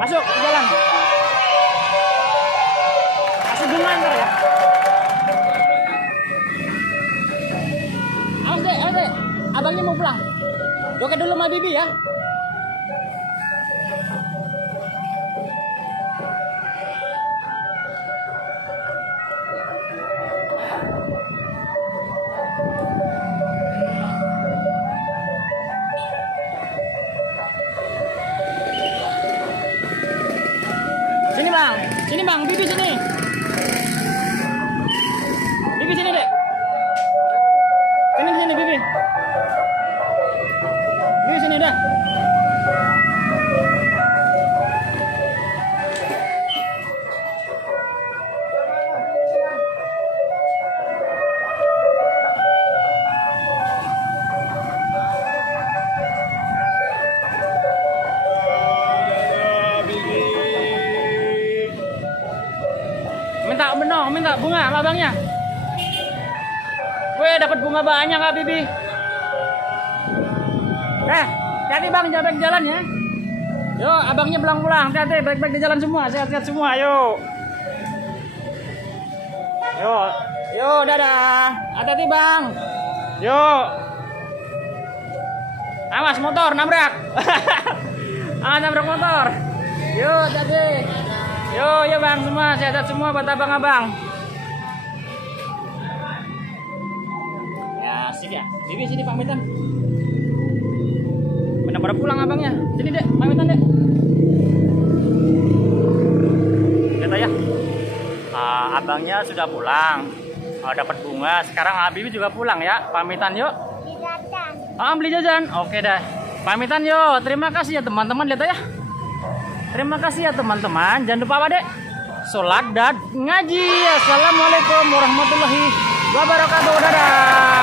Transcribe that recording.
Masuk ke jalan. Kasih bunga ntar ya. Awas deh. Abangnya mau pulang. Joget dulu sama Bibi ya. Sini bang, Bibi sini. Bibi sini dek. Sini Bibi. Bibi sini dah. Minta bunga sama abangnya. Gue dapat bunga banyak kak Bibi. Hati-hati bang, jaga jalan ya. Yo, abangnya pulang. Hati-hati, baik-baik di jalan semua, sehat-sehat semua. Yo, dadah. Hati-hati bang. Yo. Awas motor nabrak. Nabrak motor. Yo, hati-hati. Yo bang semua, sehat semua buat abang-abang. Ya asik ya. Bibi sini pamitan. Mana pada pulang abangnya? Sini dek, pamitan dek. Lihat ya. Abangnya sudah pulang. Dapat bunga. Sekarang Bibi juga pulang ya. Pamitan yuk. Beli jajan. Oke dah. Pamitan yuk. Terima kasih ya teman-teman. Lihat ya. Terima kasih ya teman-teman. Jangan lupa apa dek? Sholat dan ngaji. Assalamualaikum warahmatullahi wabarakatuh. Dadah.